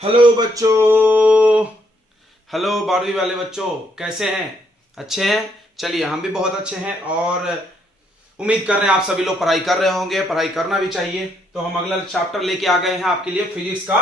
Hello बच्चों, hello 12वीं वाले बच्चों, कैसे हैं? अच्छे हैं? चलिए, हम भी बहुत अच्छे हैं और उम्मीद कर रहे हैं आप सभी लोग पढ़ाई कर रहे होंगे। पढ़ाई करना भी चाहिए। तो हम अगला चैप्टर लेके आ गए हैं आपके लिए फिजिक्स का।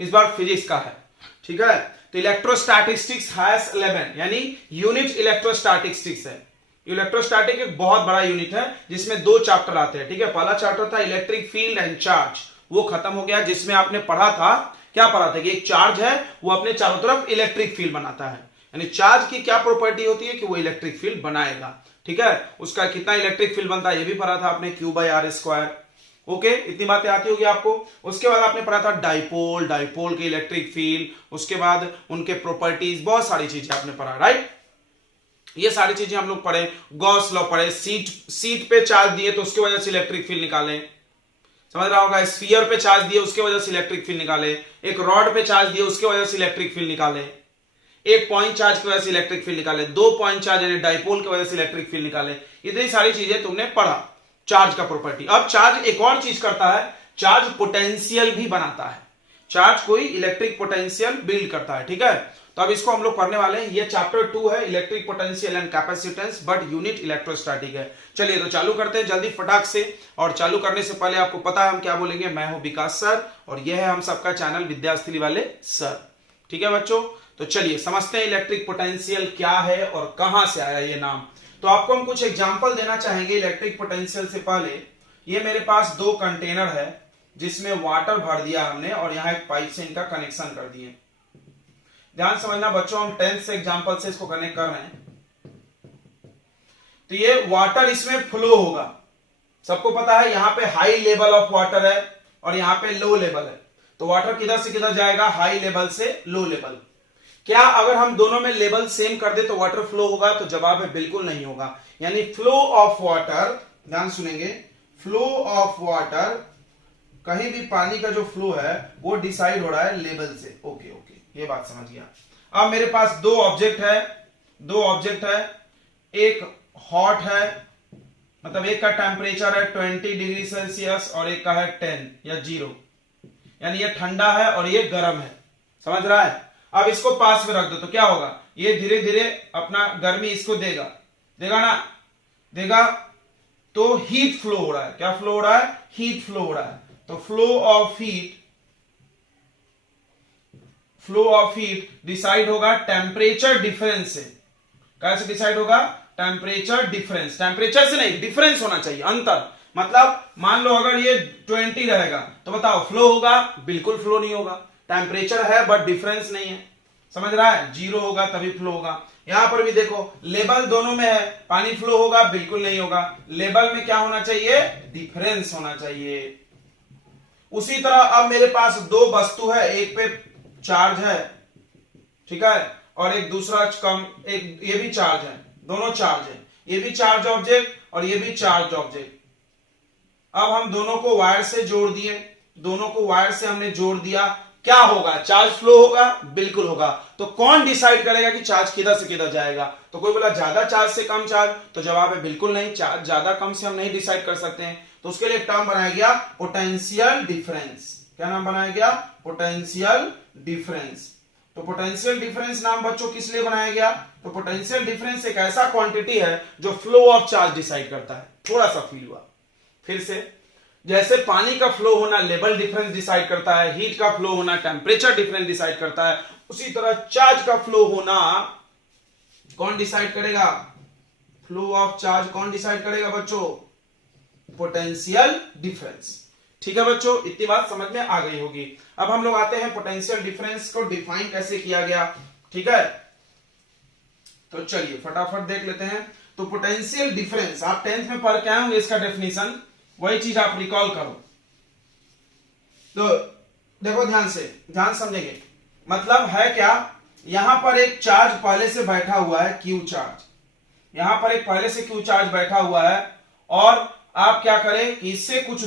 इस बार फिजिक्स का है, ठीक है। तो इलेक्ट्रोस्टैटिस्टिक्स हैज 11 यानी यूनिट इलेक्ट्रोस्टैटिस्टिक्स है। इलेक्ट्रोस्टैटिक एक बहुत बड़ा यूनिट है जिसमें दो चैप्टर आते हैं, ठीक है। पहला चैप्टर था इलेक्ट्रिक फील्ड एंड चार्ज, वो खत्म हो गया, जिसमें आपने पढ़ा था, क्या पढ़ा था कि एक चार्ज है वो अपने चारों तरफ इलेक्ट्रिक फील्ड बनाता है। यानी चार्ज की क्या प्रॉपर्टी होती है कि वो इलेक्ट्रिक फील्ड बनाएगा, ठीक है। उसका कितना इलेक्ट्रिक फील्ड बनता है ये भी पढ़ा था आपने, Q/R²। ओके, इतनी बातें आती होगी आपको। उसके बाद आपने पढ़ा था डाइपोल, डाइपोल के इलेक्ट्रिक फील्ड, उसके बाद उनके प्रॉपर्टीज, बहुत सारी चीजें आपने पढ़ा, राइट। ये सारी चीजें हम लोग पढ़े। गॉस लॉ पढ़े, सीट पे चार्ज दिए तो उसकी वजह से इलेक्ट्रिक फील्ड निकाले, समझ रहा होगा। स्फीयर पे चार्ज दिए उसके वजह से इलेक्ट्रिक फील्ड निकाले, एक रॉड पे चार्ज दिए उसके वजह से इलेक्ट्रिक फील्ड निकाले, एक पॉइंट चार्ज की वजह से इलेक्ट्रिक फील्ड निकाले, दो पॉइंट चार्ज यानी डाइपोल की वजह से इलेक्ट्रिक फील्ड निकाले। इतनी सारी चीजें तुमने पढ़ा चार्ज का प्रॉपर्टी। अब चार्ज एक और चीज करता है, चार्ज पोटेंशियल भी बनाता है। चार्ज कोई इलेक्ट्रिक पोटेंशियल बिल्ड करता है, ठीक है। तो अब इसको हम लोग पढ़ने वाले हैं। ये चैप्टर 2 है, electric potential and capacitance, but unit electrostatic है। चलिए तो चालू करते हैं जल्दी फटाक से। और चालू करने से पहले आपको पता है हम क्या बोलेंगे। मैं हूं विकास सर और यह है हम सबका चैनल विद्यास्थली वाले सर, ठीक है बच्चों। तो चलिए समझते हैं इलेक्ट्रिक पोटेंशियल क्या है और कहां से आया ये नाम। तो आपको हम कुछ एग्जाम्पल देना चाहेंगे इलेक्ट्रिक पोटेंशियल से पहले। ये मेरे पास दो कंटेनर है जिसमें वाटर भर दिया हमने और यहां एक पाइप से इनका कनेक्शन कर दिए। ध्यान समझना बच्चों, हम 10th से एग्जांपल से इसको कनेक्ट कर रहे हैं। तो ये वाटर इसमें फ्लो होगा, सबको पता है। यहां पे हाई लेवल ऑफ वाटर है और यहां पे लो लेवल है। तो वाटर किधर से किधर जाएगा? हाई लेवल से लो लेवल। क्या अगर हम दोनों में लेवल सेम कर दे तो वाटर फ्लो होगा? तो जवाब है बिल्कुल नहीं होगा। यानी फ्लो ऑफ वाटर, ध्यान सुनेंगे, फ्लो ऑफ वाटर, कहीं भी पानी का जो फ्लो है वो डिसाइड हो रहा है लेवल से। ओके ओके, ये बात समझ गया। अब मेरे पास दो ऑब्जेक्ट है, एक हॉट है, मतलब एक का टेम्परेचर है 20 डिग्री सेल्सियस और एक का है 10 या 0, यानी ये ठंडा है और ये गर्म है, समझ रहा है। अब इसको पास में रख दो तो क्या होगा? ये धीरे धीरे अपना गर्मी इसको देगा ना, देगा। तो हीट फ्लो हो रहा है। क्या फ्लो हो रहा है? हीट फ्लो हो रहा है। तो फ्लो ऑफ हीट डिसाइड होगा टेम्परेचर डिफरेंस से। कैसे डिसाइड होगा? टेम्परेचर डिफरेंस, टेम्परेचर से नहीं, डिफरेंस होना चाहिए, अंतर। मतलब मान लो अगर ये 20 रहेगा तो बताओ फ्लो होगा? बिल्कुल फ्लो नहीं होगा। टेम्परेचर है बट डिफरेंस नहीं है, समझ रहा है। 0 होगा तभी फ्लो होगा। यहां पर भी देखो, लेवल दोनों में है, पानी फ्लो होगा? बिल्कुल नहीं होगा। लेवल में क्या होना चाहिए? डिफरेंस होना चाहिए। उसी तरह अब मेरे पास दो वस्तु है, एक पे चार्ज है, ठीक है, और एक दूसरा कम, एक ये भी चार्ज है, दोनों चार्ज है। ये भी चार्ज ऑब्जेक्ट और ये भी चार्ज ऑब्जेक्ट। अब हम दोनों को वायर से जोड़ दिए, दोनों को वायर से हमने जोड़ दिया, क्या होगा? चार्ज फ्लो होगा? बिल्कुल होगा। तो कौन डिसाइड करेगा कि चार्ज किधर से किधर जाएगा? तो कोई बोला ज्यादा चार्ज से कम चार्ज, तो जवाब है बिल्कुल नहीं। चार्ज ज्यादा कम से हम नहीं डिसाइड कर सकते हैं। तो उसके लिए एक टर्म बनाया गया पोटेंशियल डिफरेंस। क्या नाम बनाया गया? Potential difference. तो पोटेंशियल डिफरेंस नाम बच्चों किस लिए बनाया गया? तो पोटेंशियल डिफरेंस एक ऐसा क्वांटिटी है जो फ्लो ऑफ चार्ज डिसाइड करता है। थोड़ा सा फील हुआ फिर से। जैसे पानी का फ्लो होना लेवल डिफरेंस डिसाइड करता है, हीट का फ्लो होना टेम्परेचर डिफरेंस डिसाइड करता है, उसी तरह चार्ज का फ्लो होना कौन डिसाइड करेगा? फ्लो ऑफ चार्ज कौन डिसाइड करेगा बच्चों? Potential difference. ठीक है बच्चों, इतनी बात समझ में आ गई होगी। अब हम लोग आते हैं पोटेंशियल डिफरेंस को डिफाइन कैसे किया गया, ठीक है। तो चलिए फटाफट देख लेते हैं। तो पोटेंशियल डिफरेंस आप 10th में पढ़ के आए होंगे, इसका डेफिनेशन, वही चीज आप रिकॉल करो। तो देखो ध्यान समझेंगे। मतलब है क्या? यहां पर एक चार्ज पहले से बैठा हुआ है, क्यू चार्ज। यहां पर एक पहले से क्यू चार्ज बैठा हुआ है और आप क्या करें कि इससे कुछ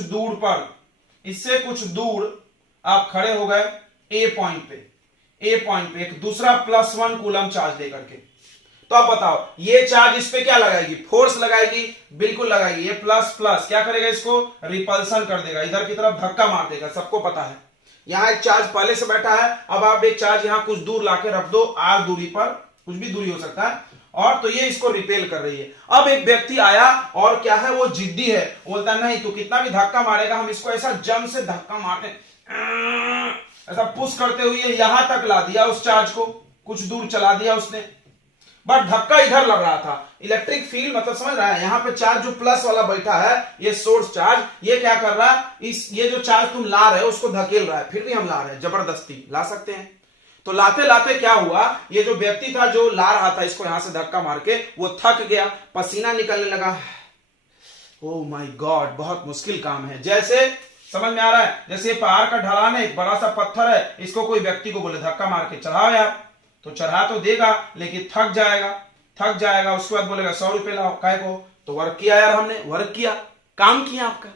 दूर आप खड़े हो गए ए पॉइंट पे एक दूसरा +1 कूलम चार्ज लेकर के। तो अब बताओ ये चार्ज इस पे क्या लगाएगी? फोर्स लगाएगी? बिल्कुल लगाएगी। ये प्लस क्या करेगा? इसको रिपल्सन कर देगा, इधर की तरफ धक्का मार देगा, सबको पता है। यहाँ एक चार्ज पहले से बैठा है, अब आप एक चार्ज यहाँ कुछ दूर लाके रख दो, r दूरी पर, कुछ भी दूरी हो सकता है, और तो ये इसको रिपेल कर रही है। अब एक व्यक्ति आया और क्या है, वो जिद्दी है, बोलता नहीं तू कितना भी धक्का मारेगा, हम इसको ऐसा जम से धक्का मारते, ऐसा पुश करते हुए यहां तक ला दिया, उस चार्ज को कुछ दूर चला दिया उसने, बट धक्का इधर लग रहा था। इलेक्ट्रिक फील्ड मतलब समझ रहा है, यहाँ पे चार्ज जो प्लस वाला बैठा है, ये सोर्स चार्ज, ये क्या कर रहा है, ये जो चार्ज तुम ला रहे हो उसको धकेल रहा है, फिर भी हम ला रहे हैं, जबरदस्ती ला सकते हैं। तो लाते लाते क्या हुआ, ये जो व्यक्ति था जो ला रहा था इसको यहां से धक्का मार के, वो थक गया, पसीना निकलने लगा। ओह माय गॉड, बहुत मुश्किल काम है। जैसे समझ में आ रहा है, जैसे पहाड़ का ढलान है, एक बड़ा सा पत्थर है, इसको कोई व्यक्ति को बोले धक्का मार के चढ़ाओ यार, तो चढ़ा तो देगा लेकिन थक जाएगा, उसके बाद बोलेगा 100 रुपए लाओ, काय को, तो वर्क किया यार, हमने वर्क किया, काम किया आपका।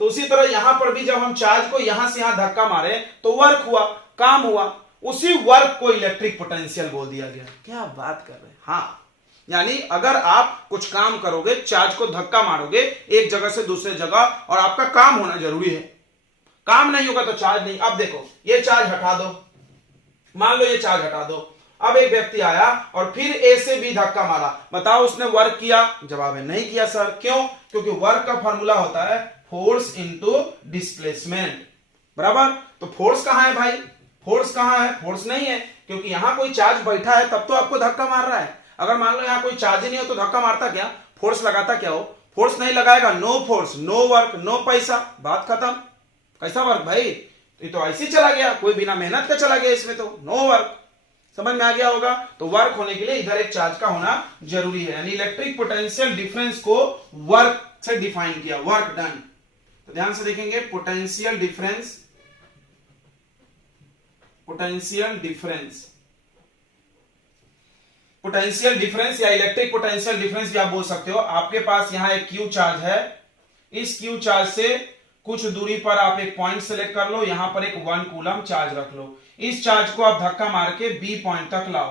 तो उसी तरह यहां पर भी जब हम चार्ज को यहां से यहां धक्का मारे तो वर्क हुआ, काम हुआ, उसी वर्क को इलेक्ट्रिक पोटेंशियल बोल दिया गया। क्या बात कर रहे हैं। हाँ, यानी अगर आप कुछ काम करोगे, चार्ज को धक्का मारोगे एक जगह से दूसरे जगह, और आपका काम होना जरूरी है, काम नहीं होगा तो चार्ज नहीं। अब देखो ये चार्ज हटा दो, मान लो ये चार्ज हटा दो, अब एक व्यक्ति आया और फिर ए से बी धक्का मारा, बताओ उसने वर्क किया? जवाब है नहीं किया सर। क्यों? क्योंकि वर्क का फॉर्मूला होता है फोर्स इंटू डिस्प्लेसमेंट, बराबर। तो फोर्स कहां है भाई? फोर्स कहां है? फोर्स नहीं है, क्योंकि यहां कोई चार्ज बैठा है तब तो आपको धक्का मार रहा है। अगर मान लो यहां कोई चार्ज ही नहीं हो तो धक्का मारता क्या? फोर्स लगाता क्या हो? फोर्स नहीं लगाएगा, no force no work no पैसा, बात खत्म। कैसा वर्क भाई? ये तो ऐसे चला गया, कोई बिना मेहनत का चला गया, इसमें तो नो वर्क। समझ में आ गया होगा। तो वर्क होने के लिए इधर एक चार्ज का होना जरूरी है, यानी इलेक्ट्रिक पोटेंशियल डिफरेंस को वर्क से डिफाइन किया, वर्क डन। तो ध्यान से देखेंगे, potential difference, potential difference, potential difference या इलेक्ट्रिक पोटेंशियल डिफरेंस भी आप बोल सकते हो। आपके पास यहां एक क्यू चार्ज है, इस क्यू चार्ज से कुछ दूरी पर आप एक पॉइंट सेलेक्ट कर लो, यहां पर एक 1 कूलम चार्ज रख लो, इस चार्ज को आप धक्का मार के बी पॉइंट तक लाओ,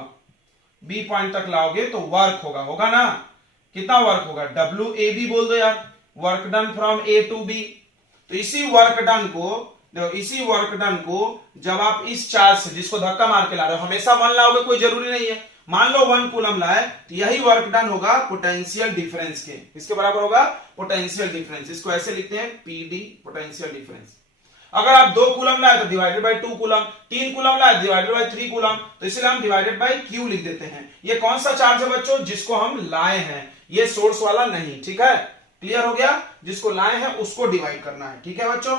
बी पॉइंट तक लाओगे तो वर्क होगा, होगा ना? कितना वर्क होगा? WAB बोल दो यार, work done from A to B. तो इसी वर्क डन को देखो, इसी वर्क डन को जब आप इस चार्ज से जिसको धक्का मार के ला रहे हो, हमेशा 1 लाओगे कोई जरूरी नहीं है, मान लो 1 कूलम लाए तो यही वर्क डन होगा पोटेंशियल डिफरेंस के, इसके बराबर होगा पोटेंशियल डिफरेंस। इसको ऐसे लिखते हैं PD, पोटेंशियल डिफरेंस। अगर आप 2 कूलम लाए तो डिवाइडेड बाय 2 कूलम, 3 कूलम लाए डिवाइडेड बाय 3 कूलम, तो इसलिए हम डिवाइडेड बाय Q लिख देते हैं। ये कौन सा चार्ज है बच्चों? जिसको हम लाए हैं, ये सोर्स वाला नहीं, ठीक है? क्लियर हो गया? जिसको लाए हैं उसको डिवाइड करना है, ठीक है बच्चों?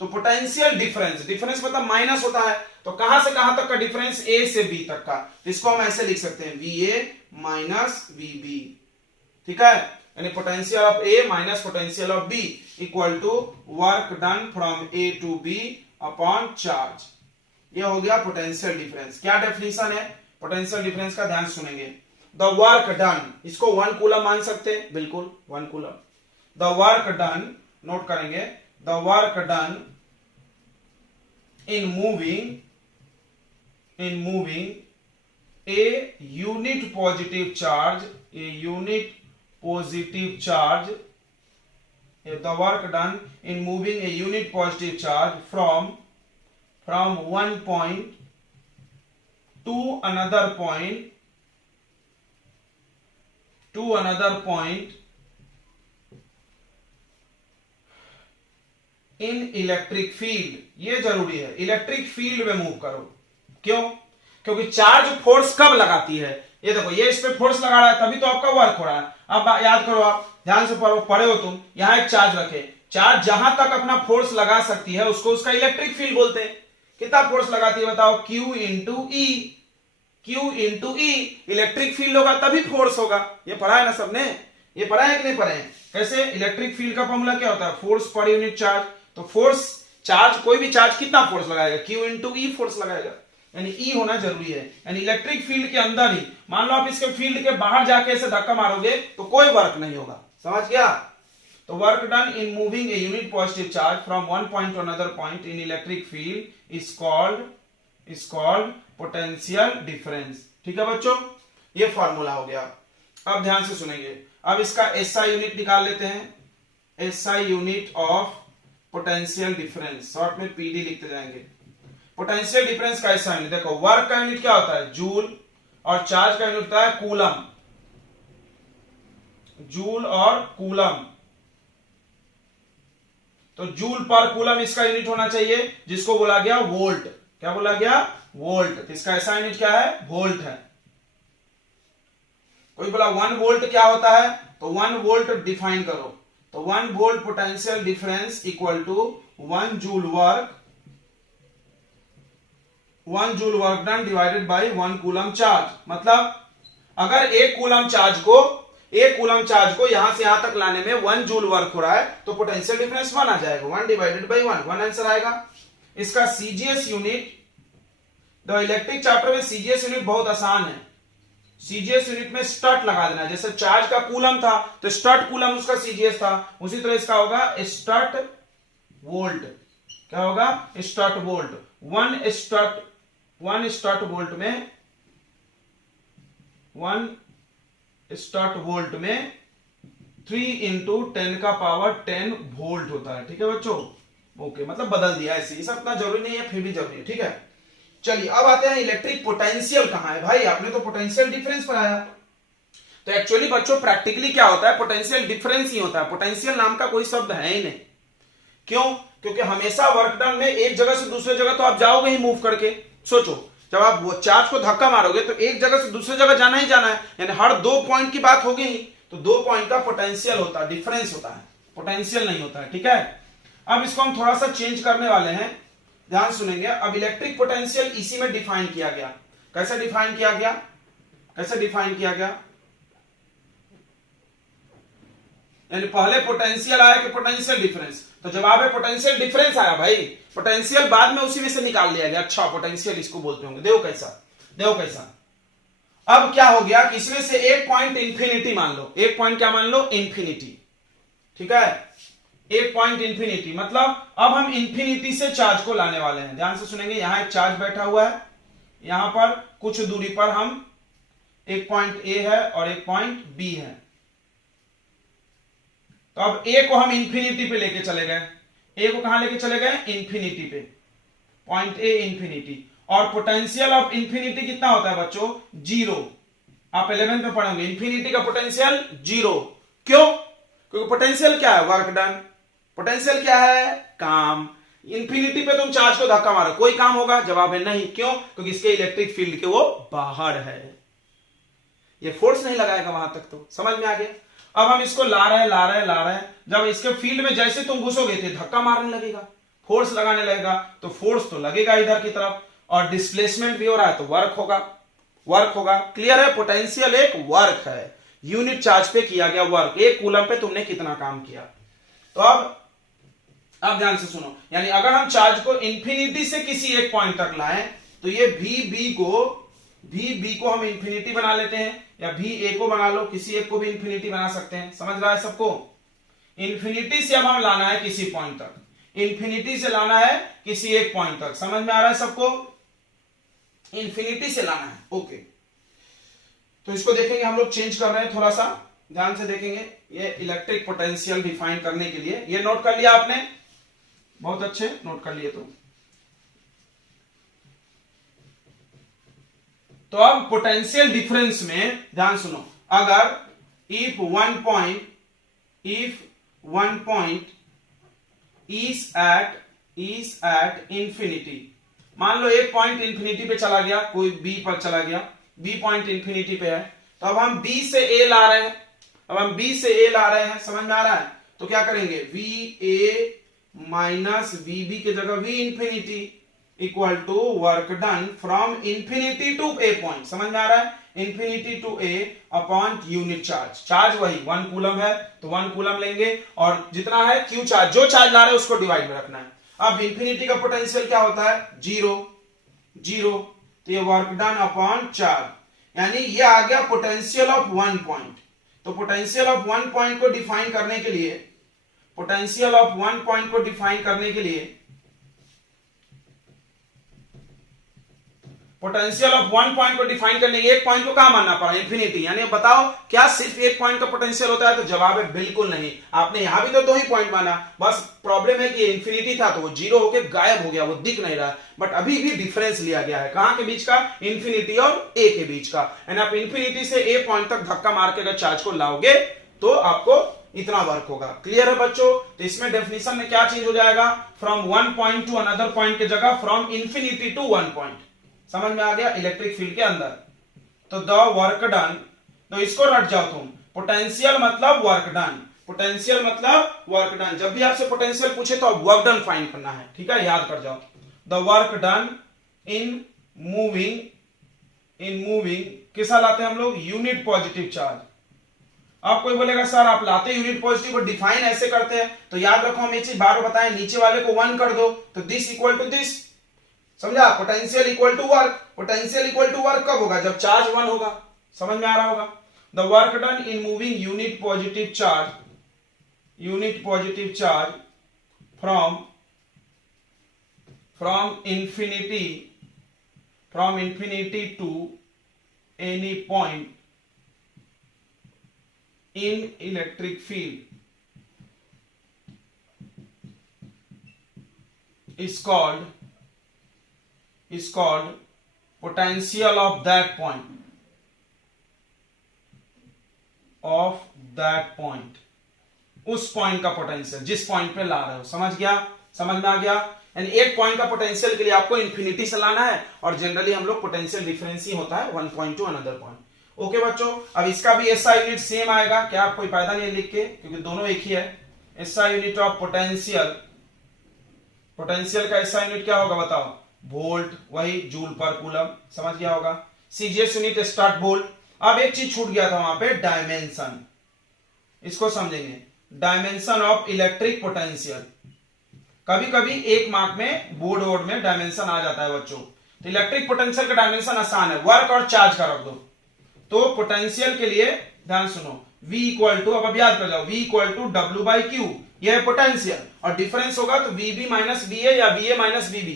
तो पोटेंशियल डिफरेंस, डिफरेंस मतलब माइनस होता है, तो कहां से कहां तक का डिफरेंस? A से B तक का, इसको हम ऐसे लिख सकते हैं VA माइनस VB, ठीक है? यानी potential of A minus potential of B equal to work done from A to B upon charge. ये हो गया पोटेंशियल डिफरेंस। क्या डेफिनेशन है पोटेंशियल डिफरेंस का? ध्यान सुनेंगे। द वर्क डन, इसको 1 कूलम मान सकते हैं, बिल्कुल 1 coulomb. The work done, note करेंगे, the work done in moving a unit positive charge, a unit positive charge, the work done in moving a unit positive charge from one point to another point in electric field, ये जरूरी है, electric field में move करो। क्यों? क्योंकि charge force कब लगाती है? ये देखो, ये इस पे फोर्स लगा रहा है तभी तो आपका वर्क हो रहा है। अब याद करो, आप ध्यान से पढ़े हो तुम, यहां एक चार्ज रखे, चार्ज जहां तक अपना फोर्स लगा सकती है उसको उसका इलेक्ट्रिक फील्ड बोलते हैं। कितना फोर्स लगाती है बताओ? Q इंटू ई, Q इंटू ई, इलेक्ट्रिक फील्ड होगा तभी फोर्स होगा। ये पढ़ा है ना सबने? ये पढ़ा है कि नहीं पढ़े? कैसे? इलेक्ट्रिक फील्ड का फॉर्मूला क्या होता है? Force per unit charge. तो फोर्स, चार्ज, कोई भी चार्ज कितना फोर्स लगाएगा? Q इंटू ई फोर्स लगाएगा, यानी ई होना जरूरी है। यानी इलेक्ट्रिक फील्ड के अंदर ही, मान लो आप इसके फील्ड के बाहर जाके ऐसे धक्का मारोगे तो कोई वर्क नहीं होगा। समझ गया? तो work done in moving a unit positive charge from one point to another point in electric field is called potential difference. ठीक है बच्चों, ये फॉर्मूला हो गया। अब ध्यान से सुनेंगे, अब इसका SI यूनिट निकाल लेते हैं। SI unit of potential difference, short में पीडी लिखते जाएंगे। पोटेंशियल डिफरेंस कैसा यूनिट, देखो वर्क का यूनिट क्या होता है, जूल, और चार्ज का यूनिट होता है कूलम, जूल और कूलम। तो जूल पर कूलम इसका यूनिट होना चाहिए, जिसको बोला गया वोल्ट। क्या बोला गया, वोल्ट। तो इसका ऐसा यूनिट क्या है, वोल्ट है। कोई बोला 1 वोल्ट क्या होता है, तो 1 वोल्ट डिफाइन करो, तो 1 volt potential difference equal to 1 joule work, 1 joule work done divided by 1 coulomb charge. मतलब अगर एक कूलम चार्ज को यहां से यहां तक लाने में 1 जूल वर्क हो रहा है, तो पोटेंशियल डिफरेंस 1 आ जाएगा, 1 डिवाइडेड बाय 1 आंसर आएगा। इसका CGS unit, the electric chapter में सीजीएस यूनिट बहुत आसान है। सीजीएस यूनिट में स्टट लगा देना, जैसे चार्ज का कूलम था तो स्टट कूलम उसका सीजीएस था, उसी तरह इसका होगा स्टट वोल्ट। क्या होगा, स्टट वोल्ट। 1 स्टट वोल्ट में 3 इंटू 10 का पावर 10 वोल्ट होता है। ठीक है बच्चों, ओके, मतलब बदल दिया ऐसे, ये सब इतना जरूरी नहीं है, फिर भी जरूरी है। ठीक है, चलिए अब आते हैं इलेक्ट्रिक पोटेंशियल कहां है। भाई आपने तो पोटेंशियल डिफरेंस पढ़ाया, तो एक्चुअली बच्चों प्रैक्टिकली क्या होता है, पोटेंशियल डिफरेंस ही होता है, पोटेंशियल नाम का कोई शब्द है ही नहीं। क्यों, क्योंकि हमेशा वर्क डन में एक जगह से दूसरे जगह तो आप जाओगे ही मूव करके। सोचो, जब आप वो चार्ज को धक्का मारोगे तो एक जगह से दूसरे जगह जाना ही जाना है, यानी हर 2 पॉइंट की बात होगी ही, तो 2 पॉइंट का पोटेंशियल होता है, डिफरेंस होता है, पोटेंशियल नहीं होता है। ठीक है, अब इसको हम थोड़ा सा चेंज करने वाले हैं, ध्यान सुनेंगे। अब इलेक्ट्रिक पोटेंशियल इसी में डिफाइन किया गया। कैसे डिफाइन किया गया, कैसे डिफाइन किया गया, यानी पहले पोटेंशियल आया कि पोटेंशियल डिफरेंस, तो जवाब है पोटेंशियल डिफरेंस आया भाई, पोटेंशियल बाद में उसी में से निकाल लिया गया। अच्छा, पोटेंशियल इसको बोलते होंगे, देखो कैसा। अब क्या हो गया कि इसमें से एक पॉइंट इंफिनिटी मान लो, एक पॉइंट क्या मान लो, इंफिनिटी। ठीक है, एक पॉइंट इंफिनिटी, मतलब अब हम इंफिनिटी से चार्ज को लाने वाले हैं। ध्यान से सुनेंगे, यहां एक चार्ज बैठा हुआ है, यहां पर कुछ दूरी पर हम एक पॉइंट ए है और एक पॉइंट बी है। तो अब ए को हम इंफिनिटी पे लेके चले गए, ए को कहां लेके चले गए, इंफिनिटी पे, पॉइंट ए इंफिनिटी। और पोटेंशियल ऑफ इंफिनिटी कितना होता है बच्चों, 0। आप 11th में पढ़ोगे, इंफिनिटी का पोटेंशियल 0। क्यों, क्योंकि पोटेंशियल क्या है, वर्क डन। पोटेंशियल क्या है, काम। इंफिनिटी पे तुम चार्ज को धक्का मारो, कोई काम होगा, जवाब है नहीं। क्यों, क्योंकि इसके इलेक्ट्रिक फील्ड के वो बाहर है, ये फोर्स नहीं लगाएगा वहां तक। तो समझ में आ गया। अब हम इसको ला रहे हैं, जब इसके फील्ड में जैसे तुम घुसोगे तो धक्का मारने लगेगा, फोर्स लगाने लगेगा, तो फोर्स तो लगेगा इधर की तरफ, और डिस्प्लेसमेंट भी हो रहा है तो वर्क होगा। क्लियर है, पोटेंशियल एक वर्क है, यूनिट चार्ज पे किया गया वर्क, एक कूलम पे तुमने कितना काम किया। तो अब ध्यान से सुनो, यानी अगर हम चार्ज को इंफिनिटी से किसी एक पॉइंट तक लाएं, तो ये वी बी को हम इंफिनिटी बना लेते हैं, या वी ए को बना लो, किसी एक को भी इंफिनिटी बना सकते हैं। समझ रहा है सबको, इंफिनिटी से अब हम लाना है किसी पॉइंट तक, इंफिनिटी से लाना है किसी एक पॉइंट तक। समझ में आ रहा है सबको, इंफिनिटी से लाना है। ओके, तो इसको देखेंगे हम लोग, चेंज कर रहे हैं, थोड़ा सा ध्यान से देखेंगे। ये इलेक्ट्रिक पोटेंशियल डिफाइन करने के लिए, ये नोट कर लिया आपने, बहुत अच्छे, नोट कर लिए। तो अब पोटेंशियल डिफरेंस में ध्यान सुनो, अगर if one point is at infinity, मान लो एक पॉइंट इंफिनिटी पे चला गया, कोई बी पर चला गया, बी पॉइंट इंफिनिटी पे है, तो अब हम बी से ए ला रहे हैं, समझ में आ रहा है। तो क्या करेंगे, V A minus V B के जगह V infinity equal to work done from infinity to a point. समझ में आ रहा है, infinity to A upon unit charge वही 1 कूलम है तो 1 कूलम लेंगे, और जितना है क्यू चार्ज, जो चार्ज ला रहे हैं उसको डिवाइड में रखना है। अब इंफिनिटी का पोटेंशियल क्या होता है, 0, तो ये वर्क डन अपॉन चार्ज, यानी ये आ गया पोटेंशियल ऑफ 1 पॉइंट। तो पोटेंशियल ऑफ 1 पॉइंट को डिफाइन करने के लिए, पोटेंशियल ऑफ वन पॉइंट को डिफाइन करने के एक पॉइंट को कहां मानना पड़ा, इंफिनिटी। यानी बताओ क्या सिर्फ एक पॉइंट का पोटेंशियल होता है, तो जवाब है बिल्कुल नहीं। आपने यहां भी तो दो ही पॉइंट माना, बस प्रॉब्लम है कि इंफिनिटी था तो वो जीरो होके गायब हो गया, वो दिख नहीं रहा। बट अभी भी डिफरेंस लिया गया है कहां के बीच का, इंफिनिटी और ए के बीच का। यानी आप इंफिनिटी से ए पॉइंट तक धक्का मार के अगर चार्ज को लाओगे तो आपको इतना वर्क होगा। क्लियर है बच्चों? तो इसमें डेफिनेशन में क्या चेंज हो जाएगा, from one point to another point की जगह from infinity to one point. समझ में आ गया? इलेक्ट्रिक फील्ड के अंदर तो द वर्क डन, तो इसको रट जाओ तुम, पोटेंशियल मतलब वर्क डन, पोटेंशियल मतलब वर्क डन। जब भी आपसे पोटेंशियल पूछे तो वर्क डन फाइंड करना है, ठीक है, याद कर जाओ। The work done in moving, in moving किसा लाते हैं हम लोग, यूनिट पॉजिटिव चार्ज। आप कोई बोलेगा सर आप लाते यूनिट पॉजिटिव और डिफाइन ऐसे करते हैं, तो याद रखो हम ये चीज बार बताएं, नीचे वाले को वन कर दो तो दिस इक्वल टू दिस, समझा? Potential equal to work, potential equal to work कब होगा, जब चार्ज वन होगा। समझ में आ रहा होगा? The work done in moving unit positive charge, unit positive charge from infinity to any point in electric field is called potential of that point, उस पॉइंट का पोटेंशियल जिस पॉइंट पे ला रहे हो। समझ गया? समझ में आ गया? यानी एक पॉइंट का पोटेंशियल के लिए आपको इंफिनिटी से लाना है, और जनरली हम लोग पोटेंशियल डिफरेंस ही होता है one point to another point. Okay बच्चों, अब इसका भी एसआई यूनिट सेम आएगा, क्या कोई फायदा नहीं है लिख के, क्योंकि दोनों एक ही है। SI unit of potential, potential का एसआई यूनिट क्या होगा बताओ, वोल्ट, वही जूल पर कूलम। समझ गया होगा? CGS unit start volt. अब एक चीज छूट गया था वहां पे, डायमेंशन, इसको समझेंगे, डायमेंशन ऑफ इलेक्ट्रिक पोटेंशियल। कभी कभी एक मार्क में बोर्ड में डायमेंशन आ जाता है बच्चों, तो इलेक्ट्रिक पोटेंशियल का डायमेंशन आसान है, वर्क और चार्ज का रख दो। तो पोटेंशियल के लिए ध्यान सुनो, V इक्वल टू, अब याद कर जाओ, V equal to W by Q, यह है पोटेंशियल, और डिफरेंस होगा तो VB माइनस VA या VA माइनस VB,